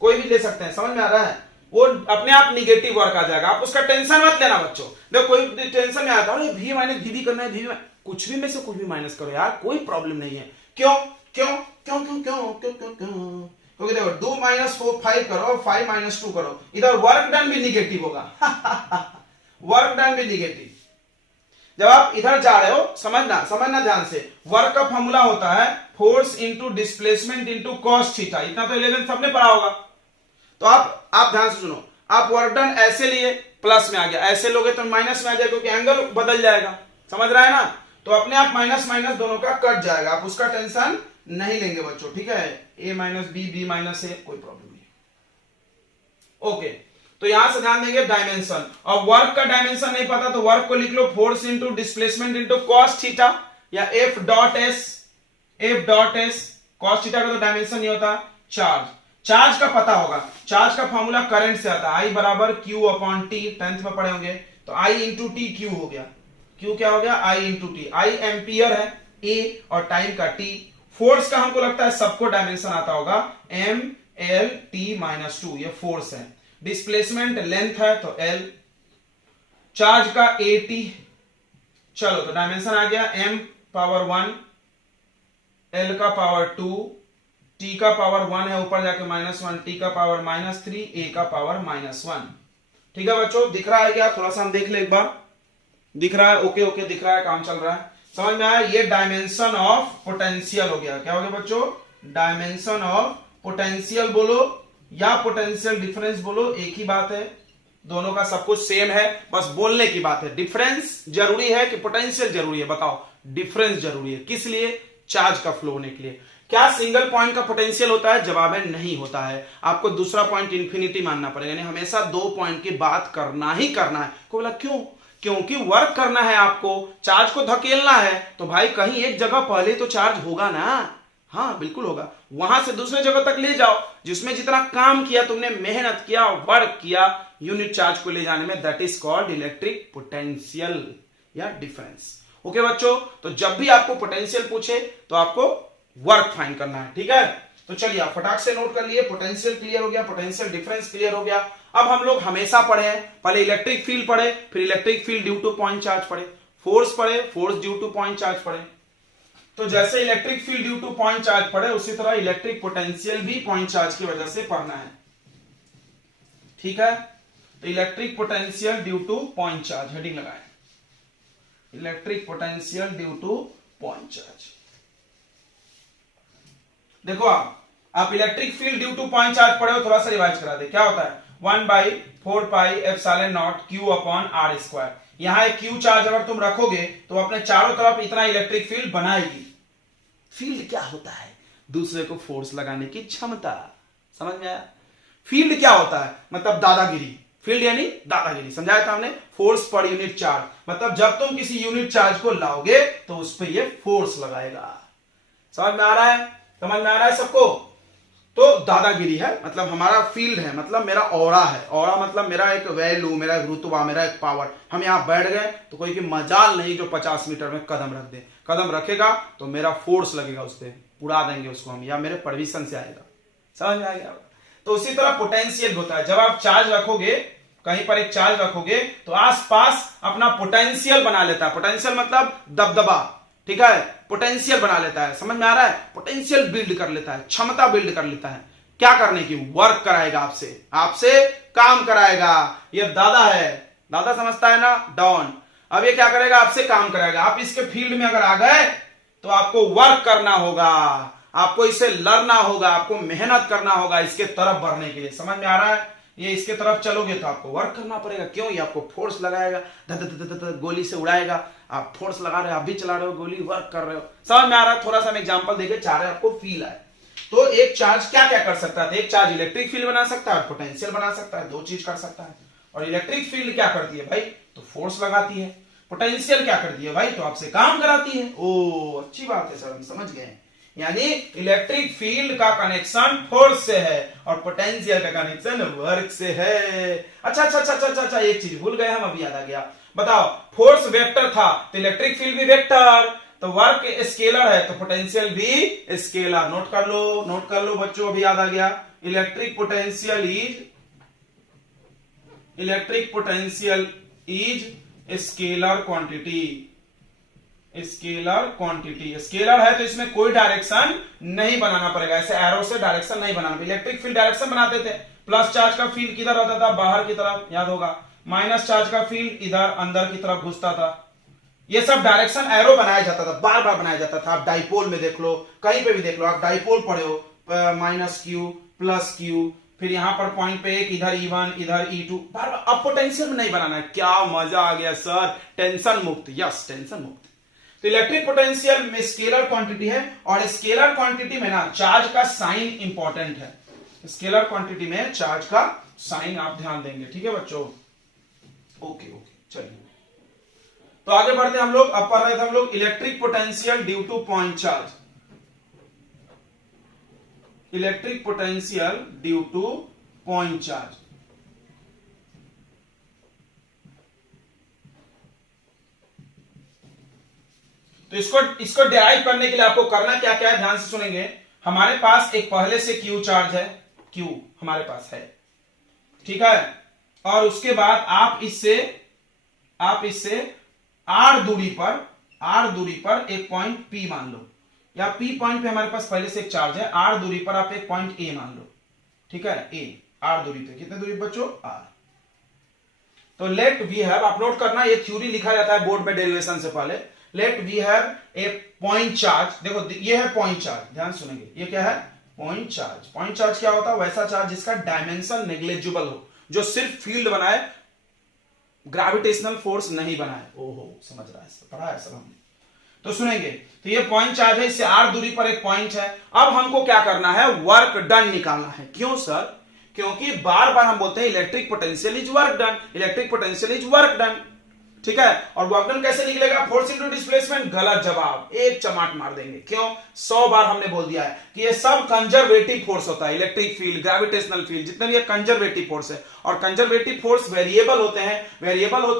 कोई भी ले सकते हैं। समझ में आ रहा है? वो अपने आप निगेटिव वर्क आ जाएगा, आप उसका टेंशन मत लेना बच्चों। देखो कोई टेंशन में आता है V माइनस VB करना है, VB कुछ भी में से कुछ भी माइनस करो यार, कोई प्रॉब्लम नहीं है। क्यों क्यों क्यों क्यों क्यों क्यों क्यों क्यों? क्योंकि देखो 2 माइनस 4 5 करो, 5 माइनस 2 करो, इधर वर्क डन भी निगेटिव होगा वर्क डन भी निगेटिव। जब आप इधर जा रहे हो, समझना ध्यान से, वर्क का फॉर्मूला होता है force into displacement into cos theta. इतना तो 11 सबने पढ़ा होगा। तो आप ध्यान से सुनो, आप वर्क डन ऐसे लिए प्लस में आ गया, ऐसे लोगे तो माइनस में आ जाएगा, क्योंकि एंगल बदल जाएगा। समझ रहा है ना? तो अपने आप माइनस माइनस दोनों का कट जाएगा, आप उसका टेंशन नहीं लेंगे बच्चों, ठीक है? ए माइनस बी, बी माइनस ए, कोई प्रॉब्लम नहीं। ओके, तो यहां से ध्यान देंगे डायमेंशन, और वर्क का डायमेंशन नहीं पता तो वर्क को लिख लो force into displacement into cos theta, या F dot S, cos theta का तो डायमेंशन नहीं होता। चार्ज का पता होगा, चार्ज का फॉर्मूला करंट से आता है, आई बराबर क्यू अपॉन टी, 10th में पढ़े होंगे। तो आई इंटू टी क्यू हो गया, क्यू क्या हो गया, आई इंटू टी। आई एम्पियर है, ए और टाइम का टी। फोर्स का हमको लगता है सबको डायमेंशन आता होगा, एम एल टी माइनस 2, ये फोर्स है। डिस्प्लेसमेंट लेंथ है तो L, चार्ज का AT, चलो तो डायमेंशन आ गया m पावर 1, L का पावर 2, T का पावर 1 है, ऊपर जाके -1, T का पावर -3, A का पावर -1। ठीक है बच्चों, दिख रहा है क्या? थोड़ा सा हम देख ले एक बार, दिख रहा है? ओके दिख रहा है, काम चल रहा है, समझ में आया? ये डायमेंशन ऑफ पोटेंशियल हो गया। क्या हो गया बच्चों? डायमेंशन ऑफ पोटेंशियल बोलो या पोटेंशियल डिफरेंस बोलो, एक ही बात है, दोनों का सब कुछ सेम है, बस बोलने की बात है। डिफरेंस जरूरी है कि पोटेंशियल जरूरी है? बताओ, डिफरेंस जरूरी है। किस लिए? चार्ज का फ्लो होने के लिए। क्या सिंगल पॉइंट का पोटेंशियल होता है? जवाब है नहीं होता है, आपको दूसरा पॉइंट इंफिनिटी मानना पड़ेगा, यानी हमेशा 2 पॉइंट की बात करना ही करना है। को बोला क्यों? क्योंकि वर्क करना है आपको, चार्ज को धकेलना है, तो भाई कहीं एक जगह पहले तो चार्ज होगा ना। हाँ बिल्कुल होगा, वहां से दूसरे जगह तक ले जाओ, जिसमें जितना काम किया तुमने, मेहनत किया, वर्क किया यूनिट चार्ज को ले जाने में, that is called electric potential या डिफरेंस। ओके बच्चों, तो जब भी आपको पोटेंशियल पूछे तो आपको वर्क फाइंड करना है, ठीक है? तो चलिए आप फटाक से नोट कर लिए, पोटेंशियल क्लियर हो गया, पोटेंशियल डिफरेंस क्लियर हो गया। अब हम लोग हमेशा पढ़े हैं, पहले इलेक्ट्रिक फील्ड पढ़े, फिर electric field due to point charge पढ़े, फोर्स पढ़े, force due to point charge पढ़े। तो जैसे electric field due to point charge पढ़े, उसी तरह इलेक्ट्रिक पोटेंशियल भी पॉइंट चार्ज की वजह से पढ़ना है। ठीक है, तो electric potential due to point charge heading लगाएं, electric potential due to point charge. देखो आप electric field due to point charge पढ़े हो, थोड़ा सा रिवाइज करा दे। क्या होता है 1/4 pi epsilon naught Q upon R square. यहां एक Q चार्ज अगर तुम रखोगे तो अपने चारों तरफ इतना इलेक्ट्रिक फील्ड बनाएगी। फील्ड क्या होता है? दूसरे को फोर्स लगाने की क्षमता। समझ में आया? फील्ड क्या होता है? मतलब दादागिरी। फील्ड यानी दादागिरी, समझाया था हमने। फोर्स पर यूनिट चार्ज, मतलब जब तुम किसी यूनिट चार्ज को लाओगे तो उस पर ये फोर्स लगाएगा। समझ में आ रहा है? समझ में आ रहा है सबको? तो दादागिरी है, मतलब हमारा फील्ड है, मतलब मेरा ऑरा है। ऑरा मतलब मेरा एक वैल्यू, मेरा एक रुतबा, मेरा एक पावर। हम यहां बैठ गए तो कोई की मजाल नहीं जो 50 मीटर में कदम रख दे। कदम रखेगा तो मेरा फोर्स लगेगा उस पर, उड़ा देंगे उसको हम, या मेरे परमिशन से आएगा। समझ में आ गया? तो उसी तरह पोटेंशियल होता है। जब आप चार्ज रखोगे, कहीं पर एक चार्ज रखोगे तो आसपास अपना पोटेंशियल बना लेता है। पोटेंशियल मतलब दबदबा, ठीक है, पोटेंशियल बना लेता है। समझ में आ रहा है? पोटेंशियल बिल्ड कर लेता है, क्षमता बिल्ड कर लेता है। क्या करने की? वर्क कराएगा आपसे काम कराएगा। ये दादा है, दादा समझता है ना, डॉन। अब ये क्या करेगा? आपसे काम कराएगा। आप इसके फील्ड में अगर आ गए तो आपको वर्क करना होगा, आपको इसे लड़ना होगा, आपको मेहनत करना होगा इसके तरफ बढ़ने के लिए। समझ में आ रहा है? ये इसके तरफ चलोगे तो आपको वर्क करना पड़ेगा। क्यों? ये आपको फोर्स लगाएगा, गोली से उड़ाएगा। आप फोर्स लगा रहे हो, आप भी चला रहे हो गोली, वर्क कर रहे हो। समझ में आ रहा है? थोड़ा सा हम एग्जांपल देके चाह रहे हैं आपको फील आए। तो एक चार्ज क्या क्या कर सकता है? एक चार्ज इलेक्ट्रिक फील्ड बना सकता है, पोटेंशियल बना सकता है, दो चीज कर सकता है। और इलेक्ट्रिक फील्ड क्या करती है भाई? तो फोर्स लगाती है। पोटेंशियल क्या करती है भाई? तो आपसे काम कराती है। ओ अच्छी बात है सर, हम समझ गए। यानी इलेक्ट्रिक फील्ड का कनेक्शन फोर्स से है और पोटेंशियल का कनेक्शन वर्क से है। अच्छा, एक चीज भूल गए हम, अभी याद आ गया। बताओ, फोर्स वेक्टर था तो इलेक्ट्रिक फील्ड भी वेक्टर, तो वर्क स्केलर है तो पोटेंशियल भी स्केलर। नोट कर लो बच्चों, अभी याद आ गया। Electric potential is scalar quantity. Scalar है तो इसमें कोई डायरेक्शन नहीं बनाना पड़ेगा, ऐसे एरो से डायरेक्शन नहीं बनाना। इलेक्ट्रिक फील्ड डायरेक्शन बनाते थे। प्लस चार्ज का फील्ड किधर होता था? बाहर की तरफ, याद होगा। माइनस चार्ज का फील्ड इधर अंदर की तरफ घुसता था। ये सब डायरेक्शन एरो बनाया जाता था, बार बार बनाया जाता था। आप डाइपोल में देख लो, कहीं पे भी देख लो, आप डाइपोल पढ़े हो, -q +q, फिर यहां पर पॉइंट पे एक, इधर E1 इधर E2, बार बार। अब पोटेंशियल में नहीं बनाना है। क्या मजा आ गया सर, टेंशन मुक्त। यस, टेंशन मुक्त। तो इलेक्ट्रिक पोटेंशियल में स्केलर क्वांटिटी है, और स्केलर क्वांटिटी में ना चार्ज का साइन इंपॉर्टेंट है। स्केलर क्वांटिटी में चार्ज का साइन आप ध्यान देंगे, ठीक है बच्चों? ओके, चलिए तो आगे बढ़ते हम लोग। अब पढ़ रहे थे हम लोग electric potential due to point charge. Electric potential due to point charge. तो इसको डिराइव करने के लिए आपको करना क्या क्या है, ध्यान से सुनेंगे। हमारे पास एक पहले से Q चार्ज है, Q हमारे पास है, ठीक है। और उसके बाद आप इससे R दूरी पर एक पॉइंट P मान लो, या P पॉइंट पे हमारे पास पहले से एक चार्ज है। R दूरी पर आप एक पॉइंट A मान लो, ठीक है। A R दूरी पे, कितने दूरी बच्चों? R। तो लेट वी हैव, आप नोट करना, ये थ्योरी लिखा जाता है बोर्ड में डेरिवेशन से पहले। Let we have a point charge. देखो ये है पॉइंट चार्ज, ध्यान सुनेंगे। ये क्या है? Point charge. पॉइंट चार्ज क्या होता है? वैसा चार्ज जिसका डायमेंशन नेग्लिजिबल हो, जो सिर्फ फील्ड बनाए, ग्रेविटेशनल फोर्स नहीं बनाए। ओहो, समझ रहा है, पढ़ा है सब हमने। तो सुनेंगे, तो ये पॉइंट चार्ज है, इससे R दूरी पर एक पॉइंट है। अब हमको क्या करना है? वर्क डन निकालना है। क्यों सर? क्योंकि बार बार हम बोलते हैं electric potential is work done, electric potential is work done, ठीक है। और वर्क डन कैसे निकलेगा? Force into displacement. गलत जवाब, एक चमाट मार देंगे। क्यों? 100 बार हमने बोल दिया है कि ये सब कंजर्वेटिव फोर्स होता है। इलेक्ट्रिक फील्ड, ग्रेविटेशनल फील्ड, जितने भी कंजर्वेटिव फोर्स है। और कंजर्वेटिव फोर्स वेरिएबल होते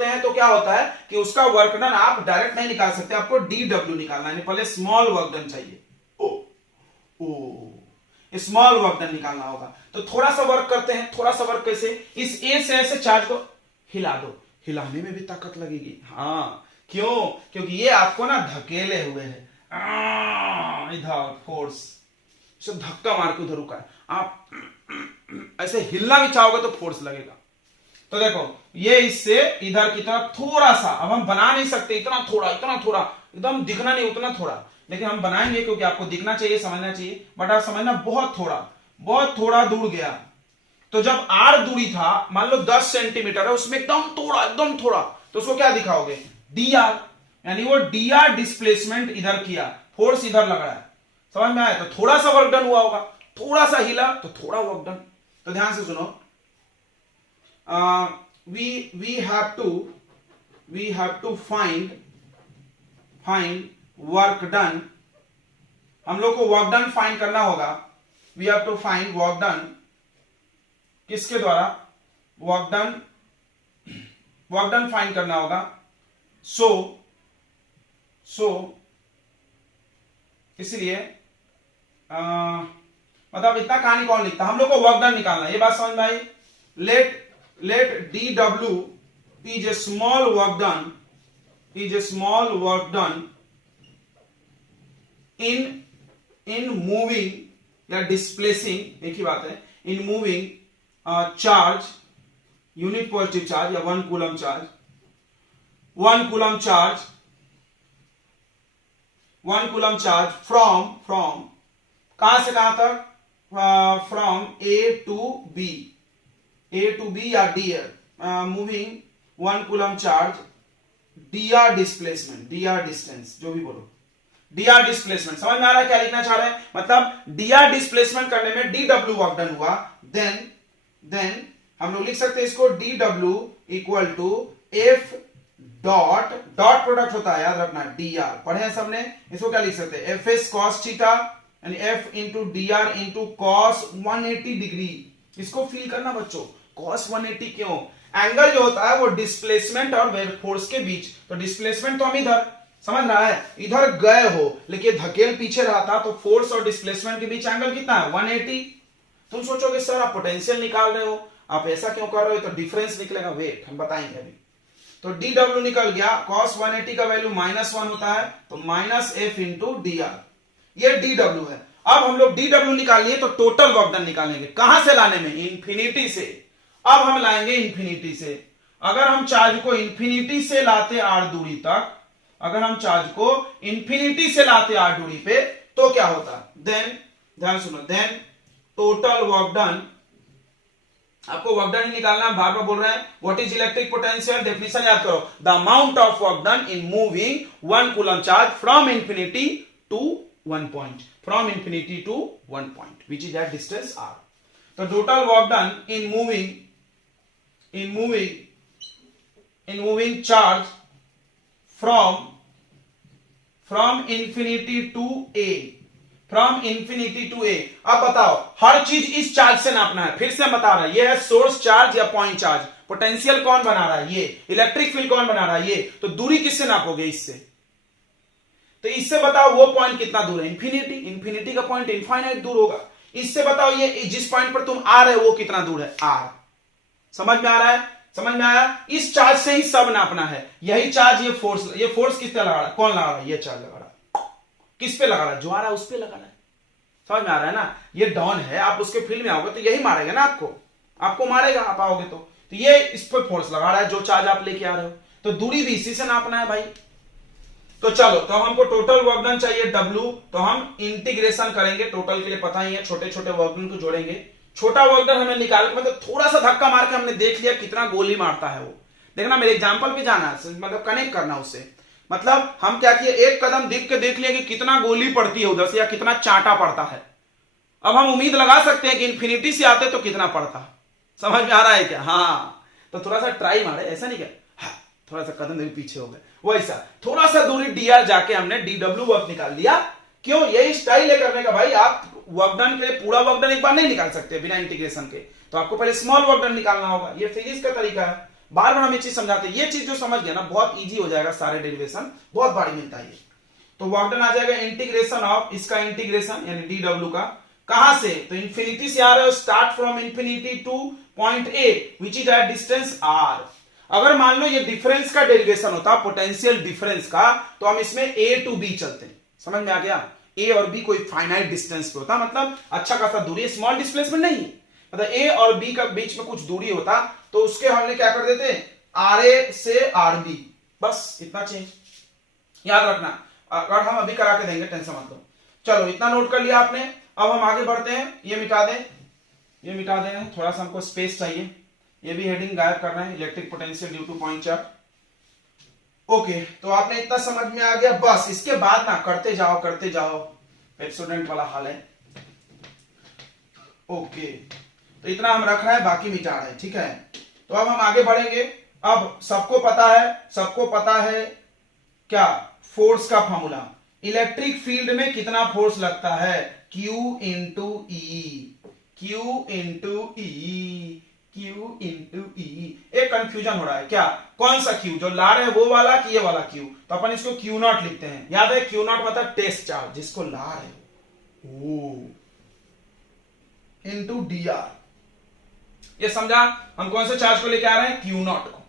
हैं। तो क्या होता है कि उसका वर्क डन आप डायरेक्ट नहीं निकाल सकते, आपको DW निकालना है। पहले स्मॉल वर्क डन चाहिए। स्मॉल वर्क डन निकालना होगा। तो थोड़ा सा वर्क करते हैं, थोड़ा सा वर्क कैसे, इस ए से ऐसे चार्ज को हिला दो, हिलाने में भी ताकत लगेगी। हाँ क्यों, क्योंकि ये आपको ना धकेले हुए है, इधर फोर्स, इसे धक्का मार के उधर रुका है, आप ऐसे हिलना भी चाहोगे तो फोर्स लगेगा। तो देखो ये इससे इधर की तरफ थोड़ा सा, अब हम बना नहीं सकते इतना थोड़ा एकदम दिखना नहीं उतना थोड़ा, लेकिन हम बनाएंगे क्योंकि आपको दिखना चाहिए, समझना चाहिए, बट आप समझना बहुत थोड़ा दूर गया। तो जब आर दूरी था, मान लो 10 सेंटीमीटर है, उसमें एकदम थोड़ा, तो उसको क्या दिखाओगे, डी आर, यानी वो डी आर डिस्प्लेसमेंट इधर किया, फोर्स इधर लग रहा है, समझ में आया। तो थोड़ा सा वर्क डन हुआ होगा, थोड़ा सा हिला तो थोड़ा वर्क डन। तो ध्यान से सुनो, we have to find work done, हम लोग को वर्क डन फाइंड करना होगा। We have to find work done, किसके द्वारा, वर्क डन फाइंड करना होगा। सो इसलिए मतलब इतना कहानी कौन लिखता, हम लोग को वर्क डन निकालना, ये बात समझ में आई। let dw is a small work done in moving या displacing, एक ही बात है, in moving charge, unit positive charge या 1 coulomb charge, 1 coulomb charge from कहां से कहां तक, from A to B या dr, moving 1 coulomb charge, dr displacement, dr distance, जो भी बोलो, dr displacement, समझ में आ रहा है क्या लिखना चाह रहे हैं, मतलब dr displacement करने में dw वर्क डन हुआ, then हम लोग लिख सकते हैं इसको dw equal to f dot product होता है, याद रखना, dr पढ़े हैं सबने, इसको क्या लिख सकते हैं, fs cos थीटा यानी f into dr into cos 180 degree. इसको फील करना बच्चों, cos 180 क्यों, एंगल जो होता है वो डिस्प्लेसमेंट और फोर्स के बीच, तो डिस्प्लेसमेंट तो हम इधर, समझ रहा है, इधर गए हो लेकिन धकेल पीछे रहा था, तो फोर्स और डिस्प्लेसमेंट के बीच एंगल कितना है, 180। तुम सोचोगे सर आप पोटेंशियल निकाल रहे हो, आप ऐसा क्यों कर रहे हो, तो डिफरेंस निकलेगा, वेट हम बताएंगे अभी। तो dw निकल गया, cos 180 का वैल्यू -1 होता है, तो -f इंटू dr, ये dw है। अब हम लोग dw निकाल लिए तो टोटल वर्क डन निकालेंगे, कहां से लाने में, इंफिनिटी से। अब हम लाएंगे इंफिनिटी से, अगर हम चार्ज को इंफिनिटी से लाते r दूरी तक, अगर हम चार्ज को इंफिनिटी से लाते r दूरी पे, तो क्या होता, देन ध्यान सुनो, देन टोटल वर्क डन, आपको वर्क डन ही निकालना, बार बार बोल रहे हैं, what is electric potential, definition याद करो, the amount of work done in moving 1 coulomb charge from infinity to 1 point, from infinity to 1 point which is at distance r। तो total work done in moving charge from infinity to a, from infinity to A. अब बताओ, हर चीज इस charge से नापना है, फिर से बता रहा है, ये है सोर्स चार्ज या पॉइंट चार्ज, पोटेंशियल कौन बना रहा है, ये, इलेक्ट्रिक फील्ड कौन बना रहा है, ये, तो दूरी किससे नापोगे, इससे। तो इससे बताओ वो पॉइंट कितना दूर है, इंफिनिटी का पॉइंट इनफाइनाइट दूर होगा। इससे बताओ ये जिस पॉइंट पर तुम आ रहे हो वो कितना दूर है, r। समझ में आ रहा है, समझ में आया, इस चार्ज से ही सब नापना है, यही चार्ज, ये फोर्स किस पे लगा रहा है, कौन लगा रहा है, ये चार्ज लगा रहा है, किस पे लगा रहा है, जो आ रहा है उस पे लगा रहा है, समझ में आ रहा है ना, ये डाउन है, आप उसके फील्ड में आओगे तो यही मारेगा ना, आपको मारेगा, आप आओगे तो ये इस पे फोर्स लगा रहा है, जो चार्ज आप लेके आ रहे हो, तो दूरी भी इसी से नापना है भाई। तो चलो, तो हमको टोटल वर्क डन चाहिए W, तो हम इंटीग्रेशन करेंगे, टोटल के लिए पता ही है, छोटे छोटे वर्क डन को जोड़ेंगे, छोटा वर्क डन हमें निकाल, मतलब थोड़ा सा धक्का मार के हमने देख लिया कितना गोली मारता है वो, देखना मेरे एग्जाम्पल भी जाना, मतलब कनेक्ट करना उससे, मतलब हम क्या किए, एक कदम दिख के देख लिया कि कितना गोली पड़ती है उधर से या कितना चांटा पड़ता है। अब हम उम्मीद लगा सकते हैं कि इंफिनिटी से आते तो कितना पड़ता, समझ में आ रहा है क्या, हाँ, तो थोड़ा सा ट्राई मारे, ऐसा नहीं क्या, हाँ, थोड़ा सा कदम भी पीछे हो गए, वैसा थोड़ा सा दूरी dr जाके हमने dw वर्क निकाल लिया। क्यों, यही स्टाइल है करने का भाई, आप वर्क डन के लिए पूरा वर्क डन एक बार नहीं निकाल सकते बिना इंटीग्रेशन के, तो आपको पहले स्मॉल वर्क डन निकालना होगा, ये फिजिक्स का तरीका है, बार बार हम ये चीज समझाते हैं, ये चीज जो समझ गया ना बहुत इजी हो जाएगा, सारे डेरिवेशन बहुत बारी मिलता है। तो वर्क डन आ जाएगा इंटीग्रेशन ऑफ, इसका इंटीग्रेशन यानी dw का, कहां से? तो इंफिनिटी से आ रहे हो, start from infinity to point A which is at distance R. अगर मान लो ये डिफरेंस का डेरिवेशन होता, पोटेंशियल डिफरेंस का, तो हम इसमें ए टू बी चलते हैं। समझ में आ गया? ए और बी कोई फाइनाइट डिस्टेंस पे होता, मतलब अच्छा खासा दूरी, स्मॉल डिस्प्लेसमेंट नहीं, मतलब ए और बी का बीच में कुछ दूरी होता, तो उसके हमने क्या कर देते, आर ए से आर बी, बस इतना चेंज याद रखना। अगर हम अभी करा के देंगे, टेंशन मत लो। चलो इतना नोट कर लिया आपने। अब हम आगे बढ़ते हैं, ये मिटा दें, ये मिटा दें, थोड़ा सा हमको स्पेस चाहिए, ये भी हेडिंग गायब करना है, electric potential due to point charge. Okay, तो आपने इतना समझ में आ गया, बस इसके बाद ना करते जाओ करते जाओ, स्टूडेंट वाला हाल है। ओके, तो इतना हम रख रहे हैं, बाकी मिटा रहे हैं, ठीक है। तो अब हम आगे बढ़ेंगे। अब सबको पता है क्या, फोर्स का फॉर्मूला, इलेक्ट्रिक फील्ड में कितना फोर्स लगता है, Q इंटू ई, Q इंटू ई, Q इंटू ई। एक कंफ्यूजन हो रहा है क्या, कौन सा Q, जो ला रहे हैं वो वाला कि ये वाला Q? तो अपन इसको Q नॉट लिखते हैं, याद है Q नॉट मतलब टेस्ट चार्ज, जिसको ला रहे हो, इंटू डी आर। ये समझा, हम कौन से चार्ज को लेके आ रहे हैं, Q नॉट को,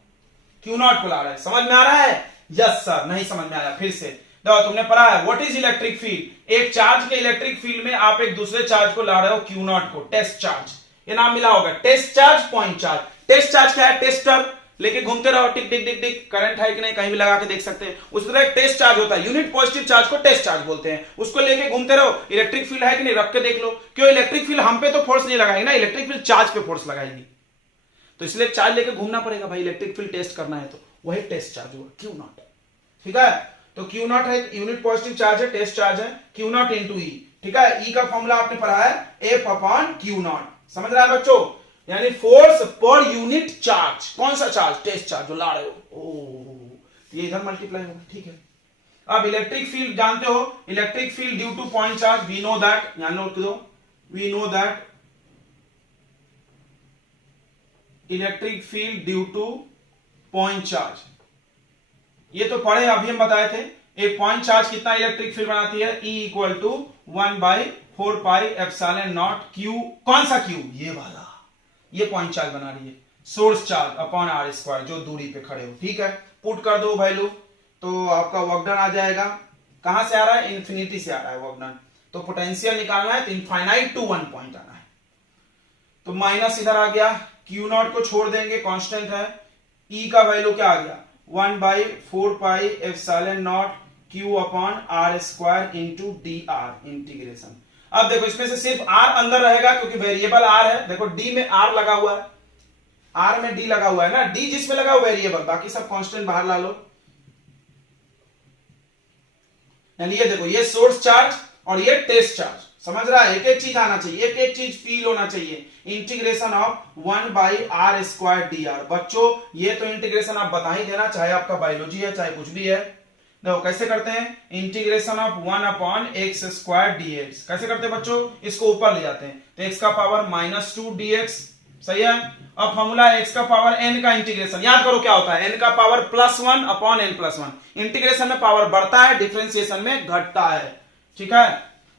Q नॉट को ला रहे हैं। समझ में आ रहा है? Yes sir. नहीं समझ में आया, फिर से देखो, तुमने पढ़ा है व्हाट इज इलेक्ट्रिक फील्ड, एक चार्ज के इलेक्ट्रिक फील्ड में आप एक दूसरे चार्ज को ला रहे हो Q नॉट को, टेस्ट चार्ज, ये नाम मिला होगा, test charge, point charge. Test charge क्या है, टेस्टर लेके घूमते रहो, टिक टिक टिक टिक, करंट है कि नहीं कहीं भी लगा के देख सकते हैं। उस तरह एक टेस्ट चार्ज होता है, यूनिट पॉजिटिव चार्ज को टेस्ट चार्ज बोलते हैं, उसको लेके घूमते रहो, इलेक्ट्रिक फील्ड है कि नहीं रख के देख लो। क्यों, इलेक्ट्रिक फील्ड हम पे तो फोर्स नहीं लगाएगी ना, इलेक्ट्रिक फील्ड चार्ज पे फोर्स लगाएगी, तो इसलिए चार्ज लेके घूमना पड़ेगा भाई, इलेक्ट्रिक फील्ड टेस्ट करना है तो वही टेस्ट चार्ज हुआ Q नॉट, ठीक है। तो Q नॉट है, यूनिट पॉजिटिव चार्ज है, टेस्ट चार्ज है, Q नॉट इंटू ई, ठीक है। ई का फॉर्मूला आपने पढ़ा है F अपॉन Q नॉट, समझ रहा है बच्चों, यानी फोर्स पर यूनिट चार्ज। कौन सा चार्ज, टेस्ट चार्ज जो ला रहे हो, ये इधर मल्टीप्लाई होगा, ठीक है। अब इलेक्ट्रिक फील्ड जानते हो, electric field due to point charge, we know that, यहां नोट दो, we know that electric field due to point charge, ये तो पढ़े, अभी हम बताए थे। एक पॉइंट चार्ज कितना इलेक्ट्रिक फील्ड बनाती है, E equal to 1/4 pi epsilon naught Q, कौन सा Q, ये वाला, ये पॉइंट चार्ज बना रही है, source charge upon R square, जो दूरी पे खड़े हो, ठीक है। पुट कर दो वैल्यू, तो आपका वर्क डन आ जाएगा। कहां से आ रहा है, इंफिनिटी से आ रहा है वर्क डन, तो पोटेंशियल निकालना है तो इनफाइनाइट टू 1 पॉइंट आना है, तो माइनस इधर आ गया, Q नॉट को छोड़ देंगे, कांस्टेंट है, E का वैल्यू क्या आ गया, 1/4 pi epsilon naught Q upon R square into D R, integration. अब देखो इसमें से सिर्फ R अंदर रहेगा क्योंकि वेरिएबल R है, देखो D में R लगा हुआ है, R में D लगा हुआ है ना, D जिसमें लगा हुआ वेरिएबल, बाकी सब कांस्टेंट बाहर ला लो। यानी ये देखो, ये सोर्स चार्ज और ये टेस्ट चार्ज, समझ रहा है, एक एक चीज आना चाहिए, एक एक चीज फील होना चाहिए। Integration of 1/r square D R, बच्चों ये तो इंटीग्रेशन आप बता ही देना, चाहे आपका बायोलॉजी है चाहे कुछ भी है। देखो कैसे करते हैं, integration of 1 upon x square dx, कैसे करते हैं बच्चों, इसको ऊपर ले जाते हैं, तो x का पावर -2 dx, सही है। अब फॉर्मूला x का पावर n का इंटीग्रेशन, याद करो क्या होता है, n का पावर +1 अपॉन n+1, इंटीग्रेशन में पावर बढ़ता है, डिफरेंशिएशन में घटता है, ठीक है।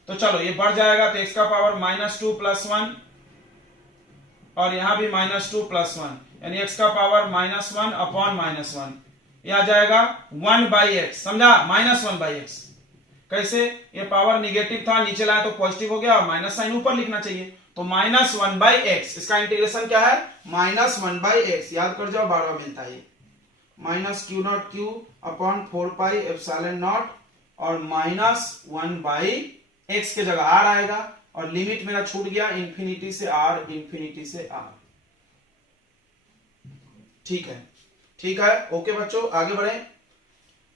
तो चलो ये बढ़ जाएगा, तो x का पावर -2 + 1 और यहां भी -2 + 1, यानी x का पावर -1 अपॉन -1, ये आ जाएगा 1/x, समझा, -1/x। कैसे, ये पावर निगेटिव था, नीचे लाया तो पॉजिटिव हो गया, और माइनस साइन ऊपर लिखना चाहिए, तो -1/x, इसका इंटीग्रेशन क्या है, -1/x, याद कर जाओ, बार बार मिलता है, -Q naught Q upon 4 pi epsilon naught और -1/x के जगह R आएगा, और लिमिट मेरा छूट गया, इंफिनिटी से R, इंफिनिटी से R, ठीक है, ठीक है। ओके बच्चों, आगे बढ़े।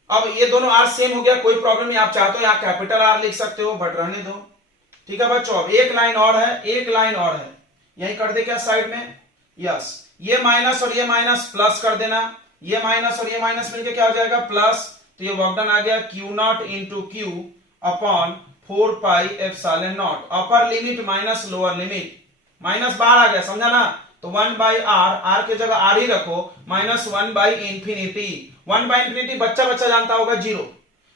अब ये दोनों R सेम हो गया, कोई प्रॉब्लम नहीं, आप चाहते हो यहाँ कैपिटल R लिख सकते हो, बट रहने दो, ठीक है बच्चों। अब एक लाइन और है, एक लाइन और है, यही कर दे क्या साइड में, यस, ये माइनस और ये माइनस प्लस कर देना, ये माइनस और ये माइनस मिलके क्या हो जाएगा, प्लस, तो ये वर्क डन आ गया Q not into Q upon 4 pi epsilon not, upper limit minus lower limit, minus बाहर आ गया, समझा ना, तो 1/r, R के जगह R ही रखो, -1/इंफिनिटी, 1/इंफिनिटी बच्चा बच्चा जानता होगा 0,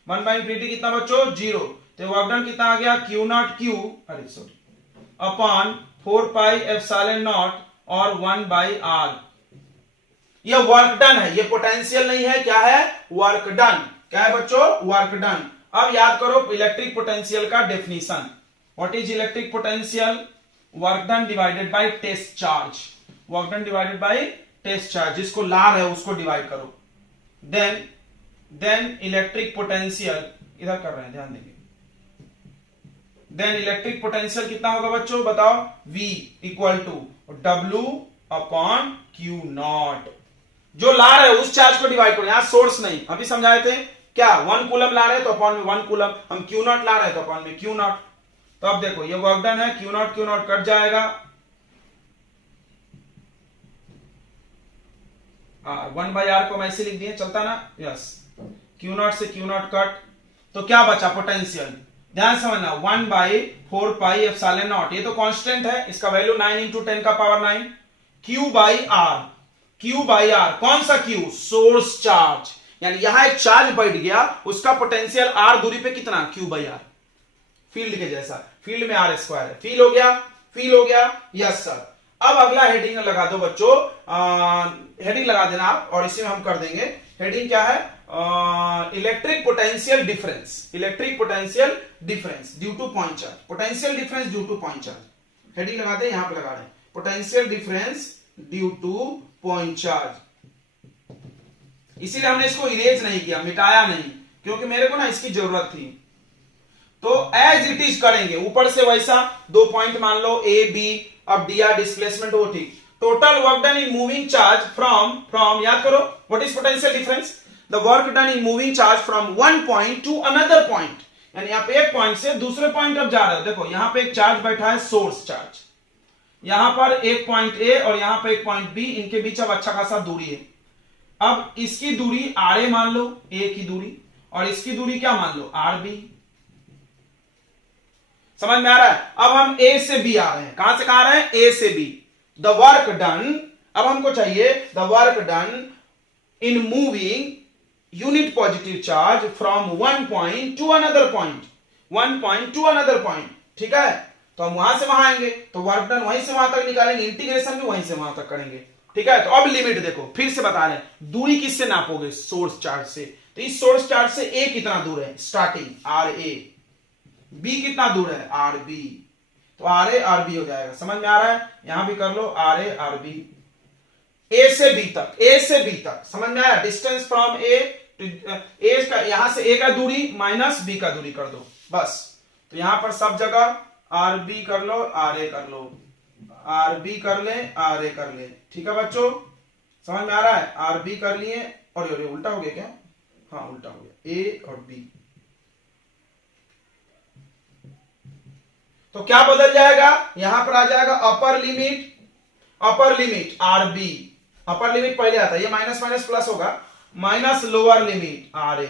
1/इंफिनिटी कितना बच्चों, 0, तो वर्क डन कितना आ गया, Q नॉट Q, अरे sorry upon 4 pi epsilon naught और 1 बाई आर। ये वर्क डन है, ये पोटेंशियल नहीं है, क्या है? Work done. क्या है बच्चों? Work done. अब याद करो इलेक्ट्रिक पोटेंशियल का definition. What is electric potential? Work done divided by test charge. Work done divided by test charge, जिसको लार है उसको डिवाइड करो। देन इलेक्ट्रिक पोटेंशियल, इधर कर रहे हैं, ध्यान देंगे। देन इलेक्ट्रिक पोटेंशियल कितना होगा बच्चों? बताओ। V equal to W upon Q naught. जो लार है उस चार्ज को डिवाइड करो, यहां सोर्स नहीं। अभी समझाए थे क्या? 1 कूलम ला रहे हैं तो अपॉन में 1 कूलम, हम Q नॉट ला रहे हैं तो अपॉन में Q नॉट। तो अब देखो ये वर्क डन है, Q नॉट कट जाएगा, 1 बाई आर को मैं ऐसे लिख दिए, चलता ना? यस। Q नॉट से Q नॉट कट, तो क्या बचा? पोटेंशियल। ध्यान समझना, 1 बाई 4 पाई एप्सिलॉन नॉट, ये तो कांस्टेंट है, इसका वैल्यू 9 इंटू 10 का पावर 9, Q बाई आर। Q बाई आर, कौन सा Q? Source charge. यानी यहां एक चार्ज बैठ गया, उसका पोटेंशियल R दूरी पे कितना? Q by are. फील्ड के जैसा, फील्ड में R स्क्वायर है। फील हो गया? फील हो गया? Yes sir. अब अगला हेडिंग लगा दो बच्चों, हेडिंग लगा देना आप, और इसी में हम कर देंगे। हेडिंग क्या है? Electric potential difference. Electric potential difference due to point charge. Potential difference due to point charge. Heading लगा दे, यहां पे लगा रहे हैं potential difference due to point charge. इसीलिए हमने इसको इरेज नहीं किया, मिटाया नहीं, क्योंकि मेरे को ना इसकी जरूरत थी। तो एज इट इज करेंगे, ऊपर से वैसा 2 पॉइंट मान लो ए बी, अब डी आर डिस्प्लेसमेंट हो, ठीक। Total work done in moving charge from याद करो, what is potential difference? The work done in moving charge from one point to another point. यानी यहां पे एक पॉइंट से दूसरे पॉइंट अब जा रहे हो। देखो यहां पे एक चार्ज बैठा है, सोर्स चार्ज, यहां पर एक पॉइंट ए और यहां पे एक पॉइंट बी, इनके बीच अब अच्छा खासा दूरी है। अब इसकी दूरी आर ए मान लो, ए की दूरी, और इसकी दूरी क्या मान लो? R B. समझ में आ रहा है? अब हम ए से बी आ रहे हैं। कहां से कहां आ रहे हैं? ए से बी। द वर्क डन, अब हमको चाहिए the work done in moving unit positive charge from one point to another point, one point to another point, ठीक है। तो हम वहां से वहां आएंगे, तो वर्क डन वहीं से वहां तक निकालेंगे, इंटीग्रेशन भी वहीं से वहां तक करेंगे, ठीक है। तो अब लिमिट देखो, फिर से बता रहे हैं, दूरी किससे नापोगे? सोर्स चार्ज से। तो इस सोर्स चार्ज से ए कितना दूर है? Starting R A. बी कितना दूर है? R B. तो आर ए आर बी हो जाएगा। समझ में आ रहा है? यहां भी कर लो, आर ए आर बी। ए से बी तक, ए से बी तक, समझ में आया? डिस्टेंस फ्रॉम ए का, यहां से ए का दूरी माइनस बी का दूरी कर दो, बस। तो यहां पर सब जगह आर बी कर लो, आर ए कर लो, आर बी कर ले, आर ए कर ले, ठीक है बच्चों? समझ में आ रहा है? आर बी कर लिए, और ये उल्टा हो गया क्या? हाँ उल्टा हो गया, ए और बी। तो क्या बदल जाएगा? यहां पर आ जाएगा upper limit R B. Upper limit पहले आता है, ये माइनस माइनस प्लस होगा, minus lower limit R A.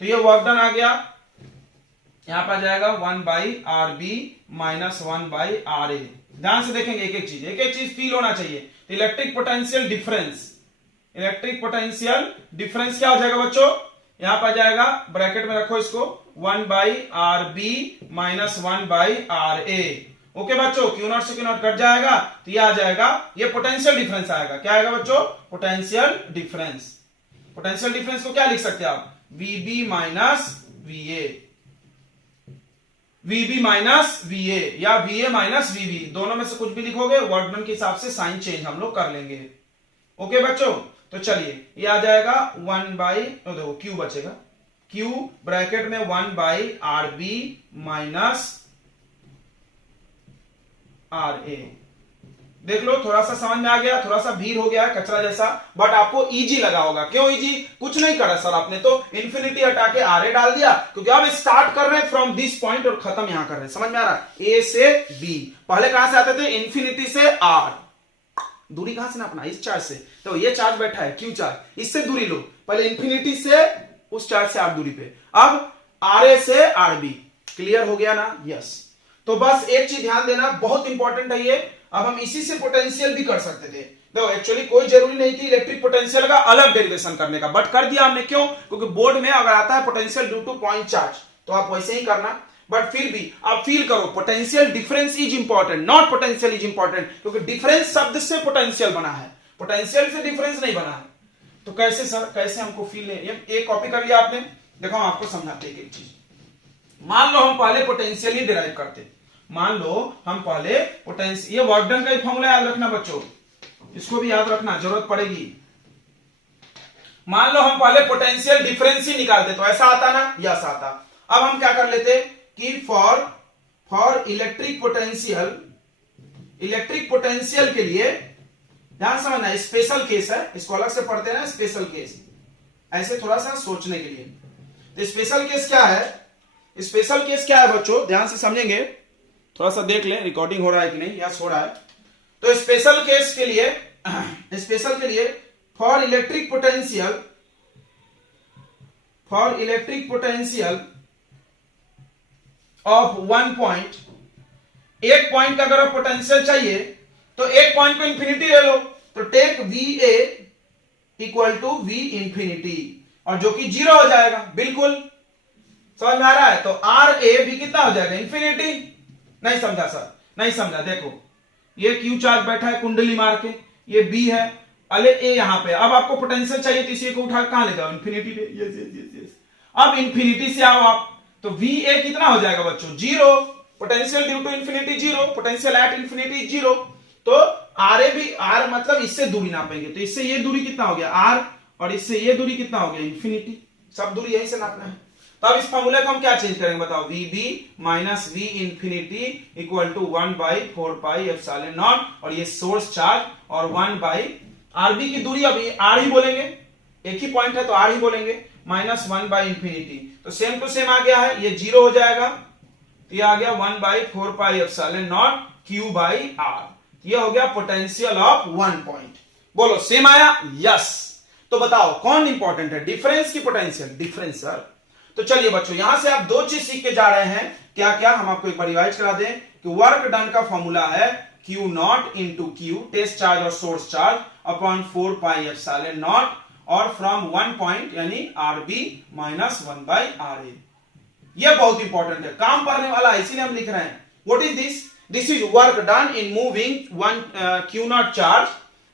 तो ये वर्क डन आ गया, यहां पर आ जाएगा 1 by R B minus 1 by R A. ध्यान से देखेंगे, एक एक चीज फील होना चाहिए। Electric potential difference, electric potential difference क्या हो जाएगा बच्चों? यहां पर जाएगा, ब्रैकेट में रखो इसको, 1 by R B minus 1 by R A. Okay बच्चों, क्यू नॉट से क्यू नॉट कट जाएगा, तो ये आ जाएगा, ये पोटेंशियल डिफरेंस आएगा। क्या आएगा बच्चों? Potential difference. पोटेंशियल डिफरेंस को क्या लिख सकते हैं आप? वीबी माइनस वीए, वीबी माइनस वीए, या वीए माइनस वीबी, दोनों में से कुछ भी लिखोगे, वर्क डन के हिसाब से साइन चेंज हम लोग कर लेंगे। ओके बच्चों, तो चलिए ये आ जाएगा 1 बाई, देखो क्यू बचेगा, क्यू ब्रैकेट में 1 by R B minus R A. देख लो, थोड़ा सा समझ में आ गया, थोड़ा सा भीड़ हो गया कचरा जैसा, बट आपको इजी लगा होगा। क्यों इजी? कुछ नहीं करा सर आपने तो, इंफिनिटी हटा के आर ए डाल दिया, क्योंकि अब स्टार्ट कर रहे हैं फ्रॉम दिस पॉइंट और खत्म यहां कर रहे हैं। समझ में आ रहा है? ए से बी, पहले कहां से आते थे? इंफिनिटी से आर। दूरी कहां से नापना? इस चार्ज से। तो ये चार्ज बैठा है क्यू चार्ज, इससे दूरी लो, पहले इंफिनिटी से उस चार्ज से आर दूरी पे, अब आर ए से आर बी। क्लियर हो गया ना? यस। तो बस एक चीज ध्यान देना, बहुत इंपॉर्टेंट है ये। अब हम इसी से पोटेंशियल भी कर सकते थे। देखो एक्चुअली कोई जरूरी नहीं थी इलेक्ट्रिक पोटेंशियल का अलग डेरिवेशन करने का, बट कर दिया हमने। क्यों? क्योंकि बोर्ड में अगर आता है potential due to point charge, तो आप वैसे ही करना। बट फिर भी आप फील करो potential difference is important, not potential is important, क्योंकि डिफरेंस शब्द से पोटेंशियल बना है, पोटेंशियल से डिफरेंस नहीं बना है। तो कैसे सर, कैसे हमको फील नहीं, एक कॉपी कर लिया आपने, देखो हम आपको समझाते हैं एक चीज। मान लो हम पहले पोटेंशियल ही डिराइव करते, मान लो हम पहले पोटेंशियल, ये वर्क डन का एक फॉर्मूला याद रखना बच्चों, इसको भी याद रखना, जरूरत पड़ेगी। मान लो हम पहले पोटेंशियल डिफरेंस ही निकालते तो ऐसा आता ना, यस आता। अब हम क्या कर लेते कि फॉर इलेक्ट्रिक पोटेंशियल के लिए ध्यान समझना, स्पेशल केस है, इसको अलग से पढ़ते हैं ना, स्पेशल केस, ऐसे थोड़ा सा सोचने के लिए। तो स्पेशल केस क्या है, स्पेशल केस क्या है बच्चों, ध्यान से समझेंगे, थोड़ा सा देख ले रिकॉर्डिंग हो रहा है कि नहीं, यस हो रहा है। तो स्पेशल केस के लिए for electric potential of 1 point, एक पॉइंट का अगर पोटेंशियल चाहिए तो एक पॉइंट को इंफिनिटी ले लो, तो take VA equal to V infinity, और जो कि 0 हो जाएगा, बिल्कुल समझ में आ रहा है। तो RAB कितना हो जाएगा, इंफिनिटी। नहीं समझा सर, नहीं समझा, देखो ये Q चार्ज बैठा है कुंडली मार के, ये B है, अले A यहां पे, अब आपको पोटेंशियल चाहिए तो इसी को उठा कहां ले जाओ, इंफिनिटी पे, यस यस यस यस। अब इंफिनिटी से आओ आप, तो VA कितना हो जाएगा बच्चों, 0, potential due to infinity 0, potential at infinity 0। तो R मतलब इससे दूरी नापेंगे, तो इससे ये दूरी कितना हो गया R, और इससे ये दूरी कितना हो गया, इंफिनिटी, सब दूरी यहीं से नापना है। तो अब इस फॉर्मूले को हम क्या चेंज करेंगे बताओ, VB minus V infinity equal to 1/4πε0, और ये सोर्स चार्ज, और 1/RB की दूरी, अभी R ही बोलेंगे, एक ही पॉइंट है तो R ही बोलेंगे, माइनस 1/इंफिनिटी, तो सेम टू सेम आ गया है, ये 0 हो जाएगा, तो ये आ गया 1/4πε0 Q/R, ये हो गया पोटेंशियल ऑफ 1 पॉइंट। बोलो सेम आया, यस। तो बताओ कौन इंपॉर्टेंट है, डिफरेंस की पोटेंशियल, डिफरेंस सर। तो चलिए बच्चों, यहां से आप 2 चीज सीख के जा रहे हैं, क्या क्या, हम आपको एक बार रिवाइज करा दें कि वर्क डन का फॉर्मूला है Q0 into Q, test charge और सोर्स चार्ज, अपॉन 4πε0, और फ्रॉम 1 पॉइंट यानी RB माइनस 1/RA। यह बहुत इंपॉर्टेंट है, काम करने वाला है, इसीलिए हम लिख रहे हैं। What is this, this is work done in moving Q0 charge,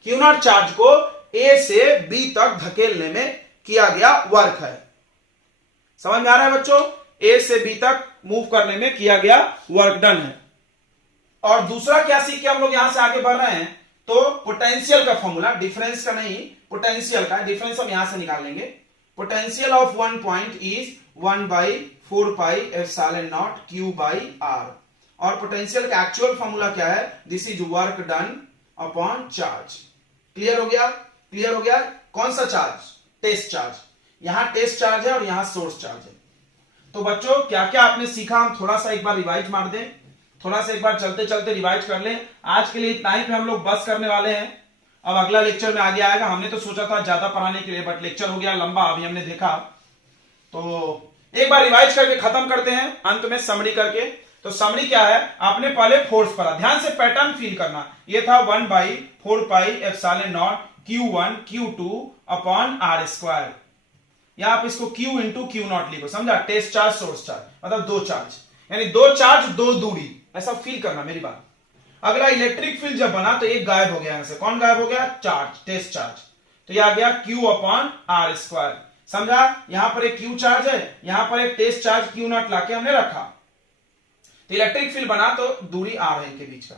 Q0 charge को A से B तक धकेलने में किया गया वर्क है। समझ में आ रहा है बच्चों, A से B तक मूव करने में किया गया वर्क डन है। और दूसरा क्या सीख के हम लोग यहां से आगे बढ़ रहे हैं, तो पोटेंशियल का फॉर्मूला, डिफरेंस का नहीं, पोटेंशियल का, डिफरेंस हम यहां से निकाल लेंगे। Potential of 1 point is 1/4πε0 Q/R, और पोटेंशियल का एक्चुअल फॉर्मूला क्या है, this is work done upon charge. Clear हो गया, क्लियर हो गया। कौन सा चार्ज, टेस्ट चार्ज, यहां टेस्ट चार्ज है और यहां सोर्स चार्ज है। तो बच्चों क्या क्या आपने सीखा, हम थोड़ा सा एक बार रिवाइज मार दें, थोड़ा सा एक बार चलते चलते रिवाइज कर लें। आज के लिए इतना ही पे हम लोग बस करने वाले हैं, अब अगला लेक्चर में आगे आएगा। हमने तो सोचा था ज्यादा पढ़ाने के लिए, बट लेक्चर हो गया लंबा, अभी हमने देखा। तो एक बार रिवाइज करके खत्म करते हैं, अंत में समरी करके। तो समरी क्या है, आपने पहले फोर्स पढ़ा, ध्यान से पैटर्न फील करना। ये था 1/4πε0 Q1 Q2 अपॉन R², या आप इसको Q इंटू Q0 लिखो, समझा, टेस्ट चार्ज सोर्स चार्ज, मतलब 2 चार्ज, यानी 2 चार्ज 2 दूरी, ऐसा फील करना मेरी बात। अगला इलेक्ट्रिक फील्ड जब बना तो एक गायब हो गया, यहां से कौन गायब हो गया, चार्ज, टेस्ट चार्ज, तो यह आ गया Q अपॉन R², समझा। यहां पर एक Q चार्ज है, यहां पर एक टेस्ट चार्ज Q0 लाके हमने रखा, तो इलेक्ट्रिक फील्ड बना तो दूरी R है इनके बीच का,